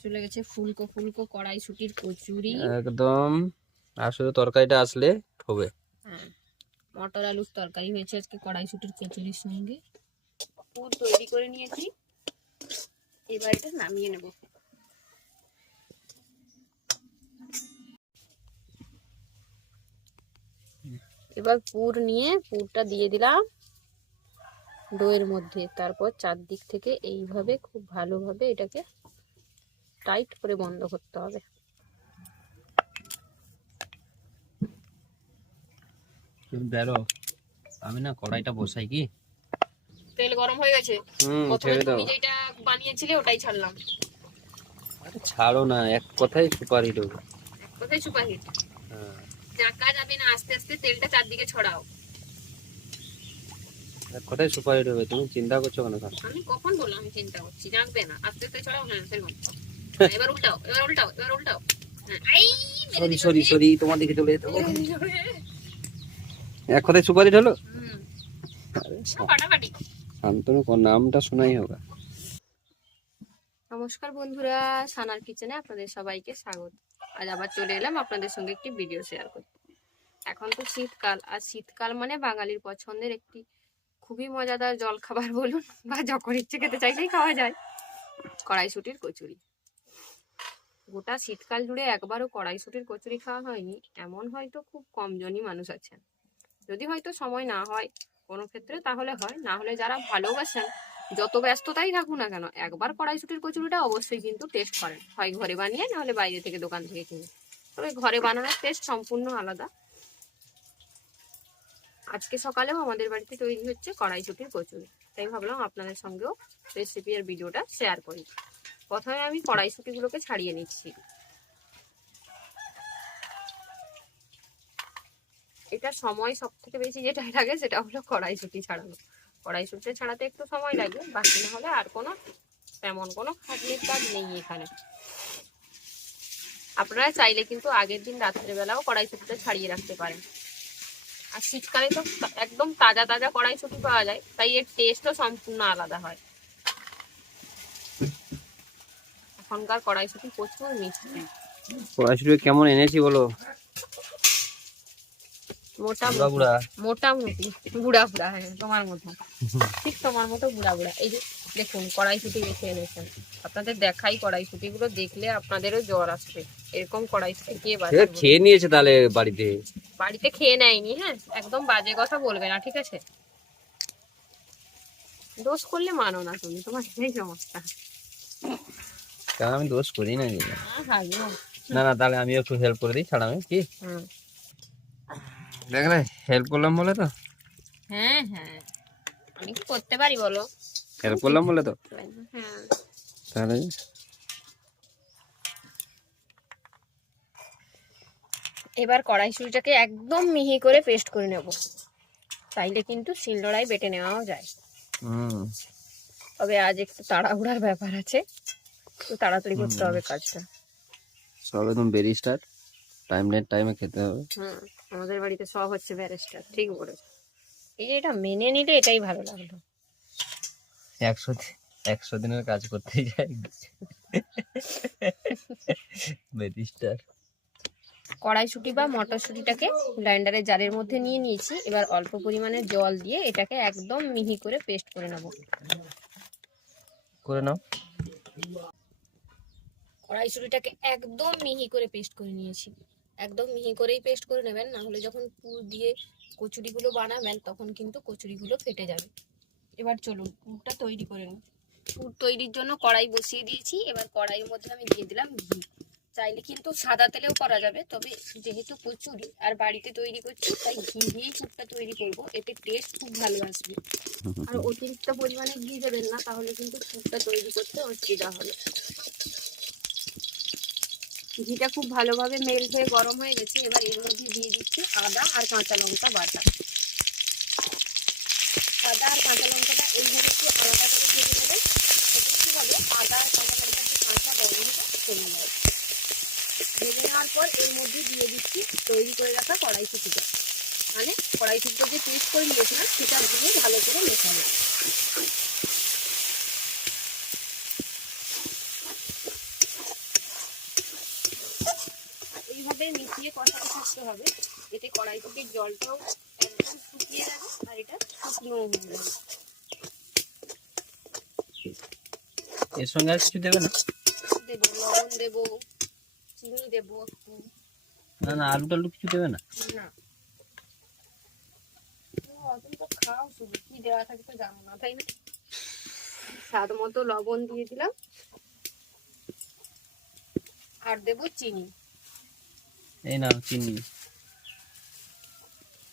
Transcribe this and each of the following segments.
চলে গেছে ফুলকো ফুলকো কড়াইশুটির কচুরি। একদম। আর শুধু তরকারিটা আসলে হবে। হ্যাঁ মটর আলুর তরকারি হয়েছে আজকে কড়াইশুটির কচুরির সঙ্গে। পুর তৈরি করে নিয়েছি। এবার এটা নামিয়ে নেব। এবার পুর নিয়ে পুরটা দিয়ে দিলাম ডোয়ের মধ্যে। তারপর চারদিক থেকে এইভাবে খুব ভালোভাবে এটাকে টাইট করে বন্ধ করতে হবে। তুমি আমি না কড়াইটা বসাই কি? তেল গরম হয়ে গেছে। হুম প্রথমে ছেড়ে দাও। তুমি যেটা বানিয়েছিলে ওটাই ছাড়লাম। আরে ছাড়ো না এক কথাই সুপার হিট হবে কোথায় সুপারহিট। হ্যাঁ। যাবে না আস্তে আস্তে তেলটা চারদিকে ছড়াও। এক কথাই সুপার হিট হবে। তুমি চিন্তা করছ কেন? আমি কখন বললাম আমি চিন্তা করছি? জানবে না। আস্তে আস্তে ছড়াও হ্যাঁ সেরকম এবার উল্টাও এবার উল্টাও এবার উল্টাও। হ্যাঁ, সরি সরি রে। সরি তোমার দিকে চলে যেতে এক কথাই সুপার হিট হলো? হুম, আরে শান্তনু নামটা শোনাই হোক নমস্কার বন্ধুরা সানার কিচেনে আপনাদের সবাইকে স্বাগত। আজ আবার চলে এলাম আপনাদের সঙ্গে একটি ভিডিও শেয়ার করতে। এখন তো শীতকাল আর শীতকাল মানে বাঙালির পছন্দের একটি খুবই মজাদার জল খাবার বলুন বা যখন ইচ্ছে খেতে চাইলেই খাওয়া যায়। কড়াইশুটির কচুরি। গোটা শীতকাল জুড়ে একবারও কড়াইশুটির কচুরি খাওয়া হয়নি, এমন হয়তো খুব কমজনই মানুষ আছেন। যদি হয়তো সময় না হয় কোনো ক্ষেত্রে, তাহলে হয়। না হলে যারা ভালোবাসেন, যত ব্যস্ততাই থাকুক না কেন, একবার কড়াইশুটির কচুরিটা অবশ্যই কিন্তু টেস্ট করেন। হয় ঘরে বানিয়ে নাহলে বাইরে থেকে দোকান থেকে কিনে। তবে ঘরে বানানোর টেস্ট সম্পূর্ণ আলাদা। আজকে সকালেও আমাদের বাড়িতে তৈরি হচ্ছে কড়াইশুটির কচুরি। তাই ভাবলাম আপনাদের সঙ্গেও রেসিপি আর ভিডিওটা শেয়ার করি। প্রথমে আমি কড়াইশুটিগুলোকে ছাড়িয়ে নিচ্ছি। এটা সময় সব থেকে বেশি যেটা লাগে সেটা হলো কড়াইশুটি ছাড়ানো। কড়াইশুটি ছাড়াতে একটু সময় লাগে, বাকি না হলে আর কোনো, তেমন কোনো খাটনির কাজ নেই এখানে। আপনারা চাইলে কিন্তু আগের দিন রাত্রেবেলাও কড়াইশুটিটা ছাড়িয়ে রাখতে পারেন। আর শীতকালে তো একদম তাজা তাজা কড়াইশুটি পাওয়া যায়, তাই এর টেস্টও সম্পূর্ণ আলাদা হয়। এখনকার কড়াইশুটি প্রচুর মিষ্টি। কড়াইশুটি কেমন এনেছি বলো? মোটা বুড়া বুড়া মোটামুটি বুড়া বুড়া হ্যাঁ তোমার মতো। ঠিক তোমার মতো বুড়া বুড়া এই যে দেখুন কড়াইশুটি বেছে এনেছেন। আপনাদের দেখাই কড়াইশুটি গুলো দেখলে আপনাদেরও জ্বর আসবে। এরকম কড়াইশুটি কে বাজার খেয়ে নিয়েছে তাহলে বাড়িতে? বাড়িতে খেয়ে নেয়নি হ্যাঁ একদম বাজে কথা বলবে না ঠিক আছে? দোষ করলে মানো না তুমি তোমার এই সমস্যা। কারণ আমি দোষ করি না। হ্যাঁ, না না তাহলে আমি একটু হেল্প করে দিই ছাড়ামে কি? হুম। দেখলে হেল্প করলাম বলে তো। হ্যাঁ হ্যাঁ। আমি কি করতে পারি বলো। হেল্প করলাম বলে তো। হ্যাঁ। তাহলে এবার কড়াইশুটিটাকে একদম মিহি করে পেস্ট করে নেব। চাইলে কিন্তু শিলনোড়ায় বেটে নেওয়াও যায়। হুম। তবে আজ একটু তাড়াহুড়ার ব্যাপার আছে। একটু তাড়াতাড়ি করতে হবে কাজটা। সব একদম বেরি স্টার্ট টাইম নেট টাইমে খেতে হবে। হুম আমাদের বাড়িতে সব হচ্ছে ব্যারেস্টার ঠিক বলেছ। এই যে এটা মেনে নিলে এটাই ভালো লাগল। একশো একশো দিনের কাজ করতে যাই বেরি স্টার কড়াইশুটি বা মটরশুটিটাকে গ্রাইন্ডারের জারের মধ্যে নিয়ে নিয়েছি। এবার অল্প পরিমাণে জল দিয়ে এটাকে একদম মিহি করে পেস্ট করে নেব। করে নাও। কড়াইশুটিটাকে একদম মিহি করে পেস্ট করে নিয়েছি। একদম মিহি করেই পেস্ট করে নেবেন, না হলে যখন পুর দিয়ে কচুরিগুলো বানাবেন তখন কিন্তু কচুরিগুলো ফেটে যাবে। এবার চলুন, পুরটা তৈরি করে নিই। পুর তৈরির জন্য কড়াই বসিয়ে দিয়েছি। এবার কড়াইয়ের মধ্যে আমি দিয়ে দিলাম ঘি। চাইলে কিন্তু সাদা তেলেও করা যাবে, তবে যেহেতু কচুরি আর বাড়িতে তৈরি করছি, তাই ঘি দিয়েই পুরটা তৈরি করব। এতে টেস্ট খুব ভালো আসবে। আর অতিরিক্ত পরিমাণে ঘি দেবেন না, তাহলে কিন্তু পুরটা তৈরি করতে অসুবিধা হবে। ঘিটা খুব ভালোভাবে মেল হয়ে গরম হয়ে গেছে। এবার এর মধ্যে দিয়ে দিচ্ছি আদা আর কাঁচা লঙ্কা বাটা। আদা আর কাঁচা লঙ্কাটা এইভাবে একটু আলাদা করে ভেজে নেবেন এতে কি হবে? আদা আর কাঁচা লঙ্কার যে কাঁচা গন্ধটা চলে যাবে। ভেজে নেওয়ার পর এর মধ্যে দিয়ে দিচ্ছি তৈরি করে রাখা কড়াইশুটিটা। মানে কড়াইশুটিটা যে পেস্ট করে নিয়েছিলাম, সেটা দিয়ে ভালো করে মেশাবো মিশিয়ে কষাতে থাকতে হবে। এতে কড়াই থেকে জলটাও একদম শুকিয়ে যাবে আর এটা শুকনো হয়ে যাবে। এর সঙ্গে আর কিছু দেবে না? দেবো লবণ দেবো চিনি দেবো একটু। না না আলু টালু কিছু দেবে না? না। খাও শুধু কি দেওয়া থাকে তো জানো না তাই না? স্বাদ মতো লবণ দিয়ে দিলাম। আর দেবো চিনি। এই নাও চিনি।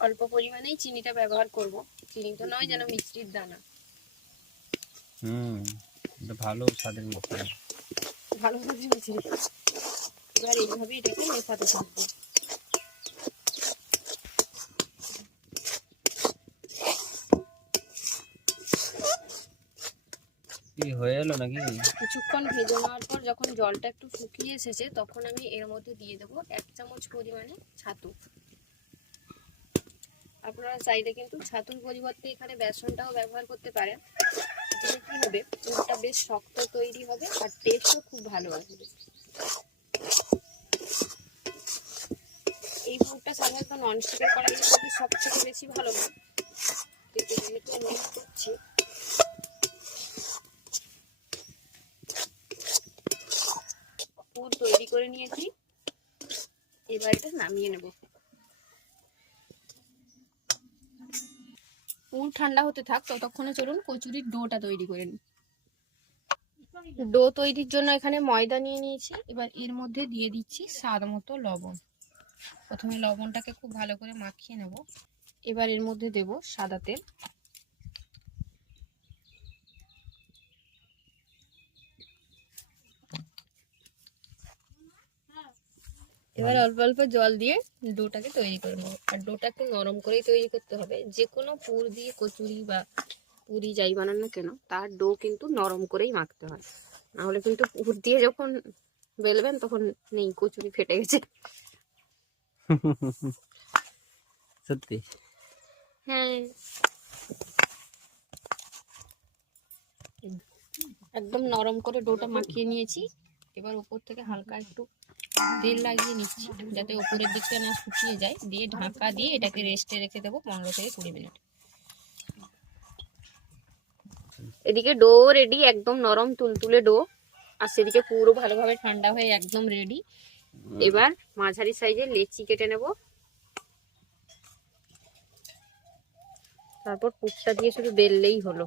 অল্প পরিমাণেই চিনিটা ব্যবহার করব। চিনি তো নয় যেন মিষ্টির দানা। হুম এটা ভালো স্বাদের মিষ্টি। ভালো স্বাদের মিষ্টি। এবার এইভাবে এটাকে মেশাতে থাকব। হয়ে এলো নাকি? কিছুক্ষণ ভেজে নেওয়ার পর যখন জলটা একটু শুকিয়ে এসেছে, তখন আমি এর মধ্যে দিয়ে দেবো এক চামচ পরিমাণে ছাতু। আপনারা চাইলে কিন্তু ছাতুর পরিবর্তে এখানে বেসনটাও ব্যবহার করতে পারেন। এতে কি হবে? পুরটা বেশ শক্ত তৈরি হবে আর টেস্টও খুব ভালো আসবে। এই পুরটা সাধারণত ননস্টিকের কড়াইয়ের সব থেকে বেশি ভালো। কিন্তু যেহেতু আমি করছি পুর তৈরি করে নিয়েছি। এবার এটা নামিয়ে নেব। পুর ঠান্ডা হতে থাক ততক্ষণে চলুন কচুরির ডোটা তৈরি করে নিই। ডো তৈরির জন্য এখানে ময়দা নিয়ে নিয়েছি। এবার এর মধ্যে দিয়ে দিচ্ছি স্বাদ মতো লবণ। প্রথমে লবণটাকে খুব ভালো করে মাখিয়ে নেব। এবার এর মধ্যে দেব সাদা তেল। এবার অল্প অল্প জল দিয়ে ডোটাকে তৈরি করে নেব। আর ডোটা একটু নরম করেই তৈরি করতে হবে। যে কোনো পুর দিয়ে কচুরি বা পুরি যাই বানানো কেন তার ডো কিন্তু নরম করেই মাখতে হয়। নাহলে কিন্তু পুর দিয়ে যখন বেলবেন তখন নেই কচুরি ফেটে গেছে। সত্যি? হ্যাঁ। একদম নরম করে ডোটা মাখিয়ে নিয়েছি। এবার উপর থেকে হালকা একটু তেল লাগিয়ে নিচ্ছি যাতে উপরের দিকটা না শুকিয়ে যায়। দিয়ে ঢাকা দিয়ে এটাকে রেস্টে রেখে দেবো পনেরো থেকে কুড়ি মিনিট। এদিকে ডো রেডি একদম নরম তুলতুলে ডো। আর সেদিকে পুরো ভালোভাবে ঠান্ডা হয়ে একদম রেডি এবার মাঝারি সাইজের লেচি কেটে নেব। তারপর পুরটা দিয়ে শুধু বেললেই হলো।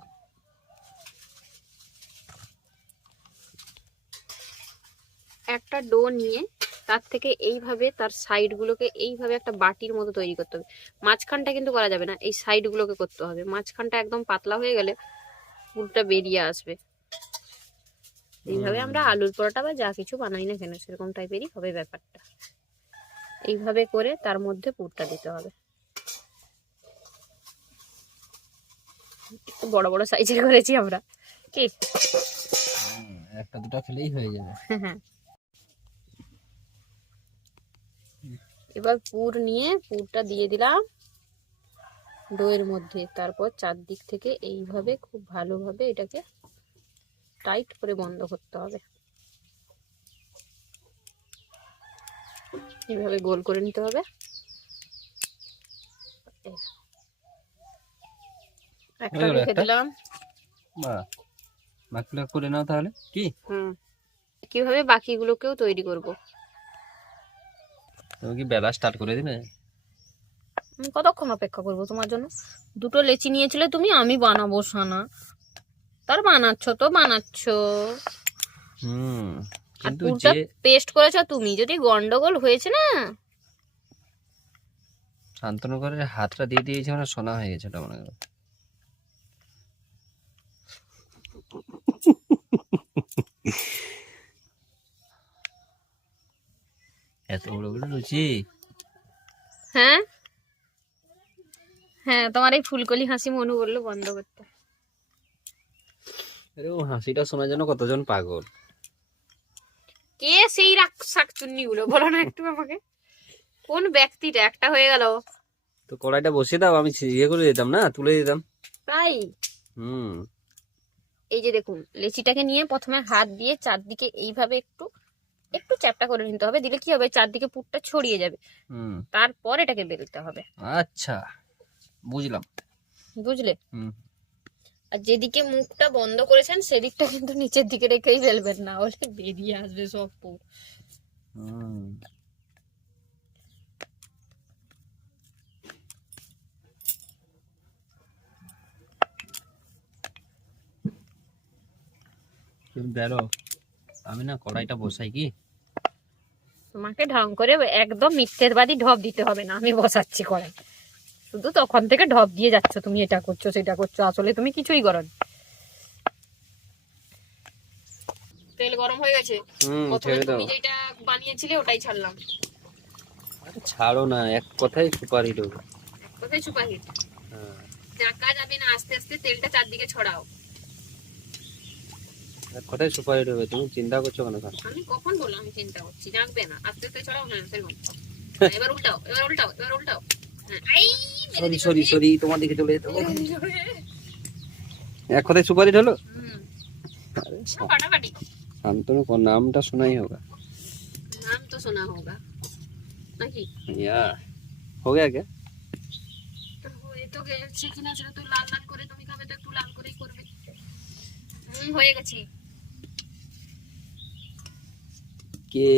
একটা ডো নিয়ে তার থেকে এইভাবে তার সাইডগুলোকে এইভাবে একটা বাটির মতো তৈরি করতে হবে। মাঝখানটা কিন্তু করা যাবে না এই সাইডগুলোকে করতে হবে। মাঝখানটা একদম পাতলা হয়ে গেলে পুরটা বেরিয়ে আসবে। এইভাবে আমরা আলুর পরোটা বা যা কিছু বানাই না কেন সেরকম টাইপেরই হবে ব্যাপারটা। এইভাবে করে তার মধ্যে পুরটা দিতে হবে। বড় বড় সাইজের করেছি আমরা। কি? একটা দুটো খেলেই হয়ে যাবে। হ্যাঁ। এবার পুর নিয়ে পুরটা দিয়ে দিলাম ডোয়ের মধ্যে। তারপর চারদিক থেকে এইভাবে খুব ভালোভাবে এটাকে টাইট করে বন্ধ করতে হবে। এইভাবে গোল করে নিতে হবে। একটা রেখে দিলাম। বাকিগুলো করে নাও তাহলে। কি? হুম। কীভাবে বাকিগুলোকেও তৈরি করব। তুমি কি বেলা স্টার্ট করে দিলে আমি কতক্ষণ অপেক্ষা করব তোমার জন্য? দুটো লেচি নিয়েছিলে তুমি আমি বানাবো সানা। তার বানাচ্ছ তো বানাচ্ছ। হুম আর কিন্তু যে পেস্ট করেছ তুমি যদি গন্ডগোল হয়েছে না? শান্তনু করে হাতটা দিয়ে দিয়েছে মানে সোনা হয়ে গেছে ওটা মনে করো এত বড় বড় লুচি? হ্যাঁ? হ্যাঁ তোমার এই ফুলকলি হাসি মনু বলল বন্ধ করতে। আরে ও হাসিটা শোনার জন্য কতজন পাগল? কে সেই রাখ শাকচুন্নি গুলো বলো না একটু আমাকে। কোন ব্যক্তিটা? একটা হয়ে গেল। তো কড়াইটা বসিয়ে দাও আমি ইয়ে করে দিতাম না তুলে দিতাম। তাই? হুম। এই যে দেখুন লেচিটাকে নিয়ে প্রথমে হাত দিয়ে চারদিকে এইভাবে একটু একটু চ্যাপটা করে নিতে হবে দিলে কি হবে? চারদিকে পুরটা ছড়িয়ে যাবে। হুম। তারপর এটাকে বেলতে হবে। আচ্ছা বুঝলাম। বুঝলে? আর যেদিকে মুখটা বন্ধ করেছেন সেদিকটা কিন্তু নিচের দিকে রেখেই ফেলবেন না হলে বেরিয়ে আসবে সব পুর। বেরো। আমি না কড়াইটা বসাই কি? তোমাকে ঢং করে একদম মিথ্যের বাদী ঢপ দিতে হবে না আমি বসাচ্ছি কড়াই। শুধু তখন থেকে ঢপ দিয়ে যাচ্ছ তুমি এটা করছ সেটা করছ আসলে তুমি কিছুই করো না। তেল গরম হয়ে গেছে। প্রথমে তুমি যেটা বানিয়েছিলে ওটাই ছাড়লাম। আরে ছাড়ো না এক কথাই সুপার হিরো কোথায় সুপারহিট হ্যাঁ। যাবে না আস্তে আস্তে তেলটা চারদিকে ছড়াও। কোথায় সুপারহিট হবে? তুমি চিন্তা করছ কেন আমি কখন বললাম চিন্তা করছি? জাগবে না। আস্তে আস্তে ছড়াও না সেরকম এবার উল্টাও এবার উল্টাও এবার উল্টাও। সরি সরি সরি তোমার দিকে চলে যেতে এক কথায় সুপারহিট হলো? শান্তনু কোন নামটা শোনাই হোক। নাম তো শোনা হোক। নাকি? ইয়া हो गया क्या তো গেছে কিনা সেটা তো লাল লাল করে তুমি খাবে তো একটু লাল করেই করবে। হয়ে গেছে। কে?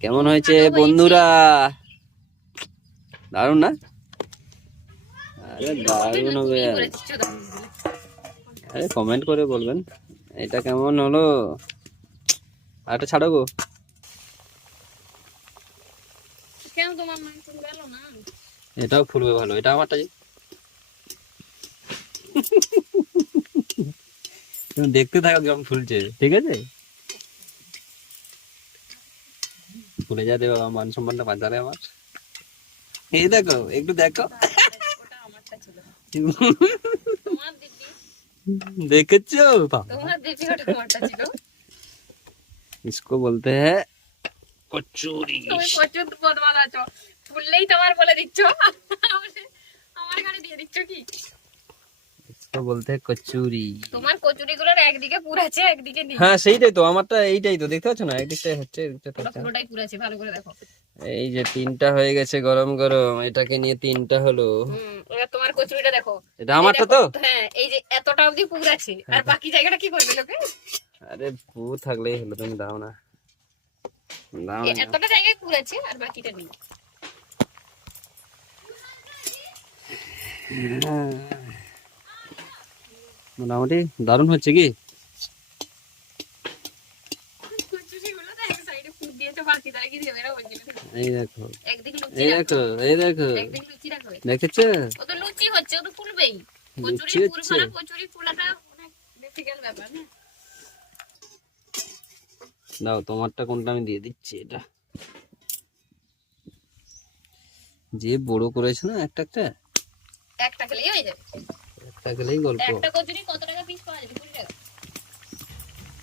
কেমন হয়েছে বন্ধুরা? দারুণ না? আরে দারুণ হবে। আর। কমেন্ট করে বলবেন। এটা কেমন হলো? আর একটা ছাড়ো গো। কেন তোমার মাংস গেল না? এটাও ফুলবে ভালো। এটা আমারটা তুমি দেখতে থাকো কেমন ফুলছে ঠিক আছে? ফুলে যাতে বাবা মান সম্মানটা বাঁচালে আমার এই দেখো একটু দেখো ওটা আমারটা ছিল তোমার দিদি দেখেছো বাবা তোমার দিদি ওটা আমারটা ছিল इसको बोलते हैं कचौरी তুমি প্রচুর বদমাল আছো ফুললেই তোমার বলে দিচ্ছ আমার গাড়ি দিয়ে দিচ্ছ কি বলতে কচুরি। তোমার কচুরিগুলোর একদিকে পুরাছে একদিকে নেই। হ্যাঁ সেইটাই তো আমারটা এইটাই তো দেখতে পাচ্ছ না? একদিকটাই হচ্ছে একদিকটা পুরোটাই পুরাছে ভালো করে দেখো। এই যে তিনটা হয়ে গেছে গরম গরম এটাকে নিয়ে তিনটা হলো। এবার তোমার কচুরিটা দেখো। এটা আমারটা তো হ্যাঁ এই যে এতটা অবধি পুরাছে আর হ্যাঁ। বাকি জায়গাটা কি করবে লোকে? আরে পু থাকলেই হলো তুমি দাও না। দাও না। এতটা জায়গায় পুরাছে আর বাকিটা নেই। হ্যাঁ। মোটামুটি দারুণ হচ্ছে কি? কচুরিগুলো তো এক সাইডে পুর দিয়েছ বাকি তারা কি দেবে না বলছিল এই দেখো। এই দেখো এই দেখো। একদিকে লুচি রাখো দেখেছ? লুচি হচ্ছে ও তো ফুলবেই কচুরি লুচি পুর কচুরি ফুলাটা অনেক ডিফিকাল্ট ব্যাপার না? দাও তোমারটা কোনটা আমি দিয়ে দিচ্ছি এটা। যে বড় করেছে না একটা একটা একটা খেলেই হয়ে যাবে। একটা গেলেই গল্প। একটা কচুরি কত টাকা পিস পাওয়া যাবে? কুড়ি টাকা।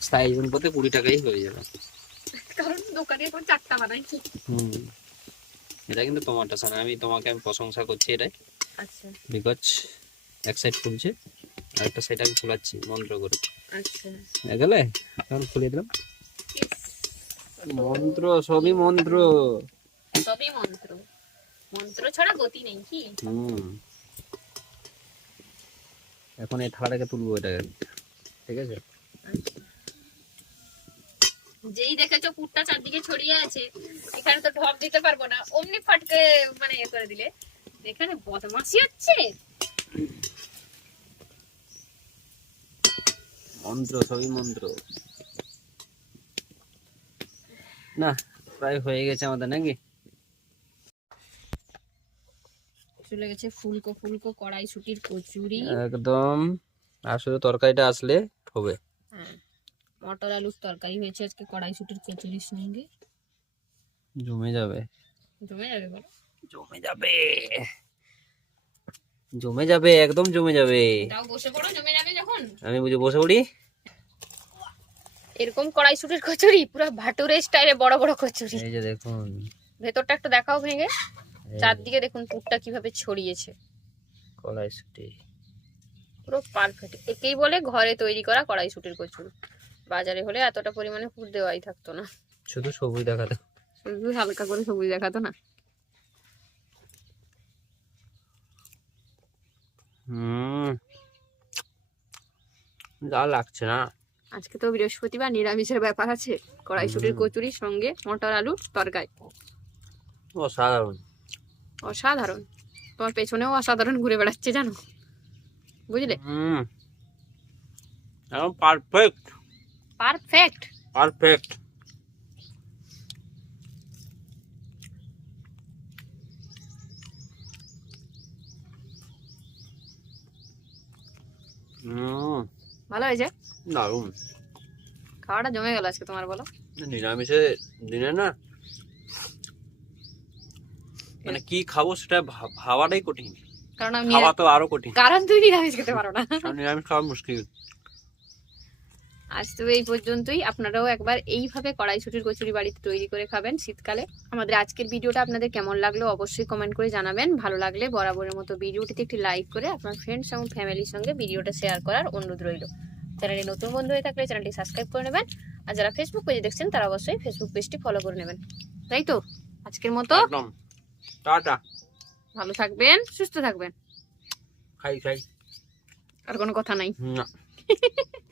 সাইজ অনুপাতে কুড়ি টাকাই হয়ে যাবে। কারণ দোকানে এখন চারটা বানাই। হুম। এটা কিন্তু তোমারটা শোনা আমি তোমাকে আমি প্রশংসা করছি এটাই। আচ্ছা। বিকজ এক সাইড ফুলছে আর একটা সাইড আমি ফুলাচ্ছি মন্ত্র করে। আচ্ছা। গেলে? এখন খুলে দিলাম। মন্ত্র সবই মন্ত্র। সবই মন্ত্র। মন্ত্র ছাড়া গতি নেই কি? হুম। এখন এই থালাটাকে তুলবো এটাকে ঠিক আছে? যেই দেখেছ পুরটা চারদিকে ছড়িয়ে আছে এখানে তো ঢপ দিতে পারব না। অমনি ফাটকে মানে ইয়ে করে দিলে। এখানে বদমাসি হচ্ছে। মন্ত্র সবই মন্ত্র। না প্রায় হয়ে গেছে আমাদের নাকি? চলে গেছে ফুলকো ফুলকো কড়াই শুটির কচুরি। একদম। আর শুধু তরকারিটা আসলে হবে। হ্যাঁ মটর আলুর তরকারি হয়েছে আজকে কড়াই শুটির কচুরির সঙ্গে জমে যাবে। জমে যাবে বলো। জমে যাবে। জমে যাবে একদম জমে যাবে। তাও বসে পড়ো জমে যাবে যখন। আমি বুঝে বসে পড়ি। এরকম কড়াই শুটির কচুরি পুরো ভাটুরে স্টাইলে বড় বড় কচুরি। এই যে দেখুন। ভেতরটা একটু দেখাও ভেঙে। চারদিকে দেখুন পুরটা কীভাবে ছড়িয়েছে। কড়াইশুটি। পুরো পারফেক্ট একেই বলে ঘরে তৈরি করা কড়াইশুটির কচুরি। বাজারে হলে এতটা পরিমাণে পুর দেওয়াই থাকতো না। শুধু সবুজ দেখাতে। শুধু হালকা করে সবুজ দেখাতো না। হুম। যা লাগছে না। আজকে তো বৃহস্পতিবার নিরামিষের ব্যাপার আছে। কড়াইশুটির। কচুরির সঙ্গে মটর আলু তরকারি। অসাধারণ। অসাধারণ। তোমার পেছনেও অসাধারণ ঘুরে বেড়াচ্ছে জানো? বুঝলে? হুম। একদম পারফেক্ট পারফেক্ট পারফেক্ট ভালো হয়েছে? দারুণ। খাওয়াটা জমে গেল আজকে তোমার বলো। নিরামিষে দিনে না মানে কি খাব সেটা ভাবাটাই কঠিন। কারণ আমি খাওয়া তো আরও কঠিন। কারণ নিরামিষ খেতে পারো না। নিরামিষ খাওয়া মুশকিল। আজ তো এই পর্যন্তই। আপনারাও একবার এইভাবে কড়াইশুটির কচুরি বাড়িতে তৈরি করে খাবেন শীতকালে। আমাদের আজকের ভিডিওটা আপনাদের কেমন লাগল অবশ্যই কমেন্ট করে জানাবেন। ভালো লাগলে বরাবরের মতো ভিডিওটিতে একটি লাইক করে আপনার ফ্রেন্ডস এবং ফ্যামিলির সঙ্গে ভিডিওটা শেয়ার করার অনুরোধ রইল। চ্যানেলটি নতুন বন্ধু হয়ে থাকলে চ্যানেলটি সাবস্ক্রাইব করে নেবেন। আর যারা ফেসবুক পেজে দেখছেন তারা অবশ্যই ফেসবুক পেজটি ফলো করে নেবেন। তাই তো? আজকের মতো টাটা। ভালো থাকবেন সুস্থ থাকবেন। খাই খাই। আর কোনো কথা নাই। না।